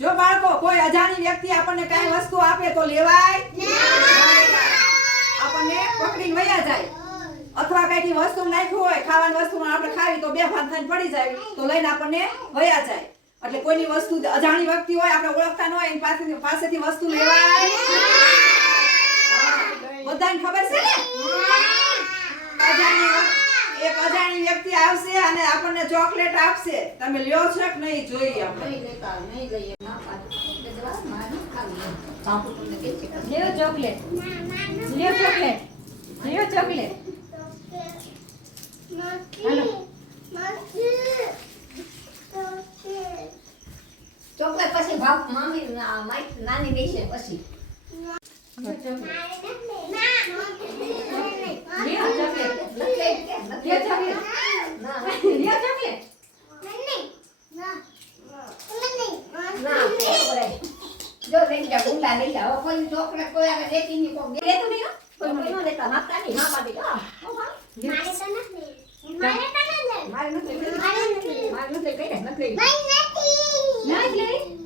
જો બાળકો કોઈ અજાણી વ્યક્તિ આપણને કઈ વસ્તુ આપે તો લેવાય. આપણને પકડીને વયા જાય. અથવા કંઈક વસ્તુ નાખ્યું હોય ખાવાની વસ્તુ આપણે ખાવી તો બે ભાન થઈને પડી જાય તો લઈને આપણને વયા જાય. એટલે કોઈની વસ્તુ અજાણી વ્યક્તિ હોય આપણે ઓળખતા ન હોય એની પાસેથી પાસેથી વસ્તુ લેવાય. બધાને ખબર છે ને? અજાણી એક અજાણી વ્યક્તિ આવશે અને આપણને ચોકલેટ આપશે. તમે લ્યો છો કે નહીં? જોઈએ આપણે. નહીં લેતા નહીં લઈએ. ના પાડું. એટલે જવા ખાવી બાપુ તમને કહે છે લ્યો ચોકલેટ. લ્યો ચોકલેટ. લ્યો ચોકલેટ. ચોકલેટ પછી ભાવ મામી નાની બેસે પછી. ચોકલેટ નથી લ્યો ચોકલેટ લ્યો ચોકલેટ ના લ્યો ચોકલેટ ના બરાબર. જો લઈ જા ગુંડા લઈ જા. કોઈ ચોકલેટ કોઈ આગળ દેતી નહીં કોઈ દે નહીં કોઈ કોઈ ન માગતા નહીં ના પાડી દો હા, હો, હા. મારે નથી. મારે નથી. મારે નથી લેવી. નથી. લેવી. ના જ લેવી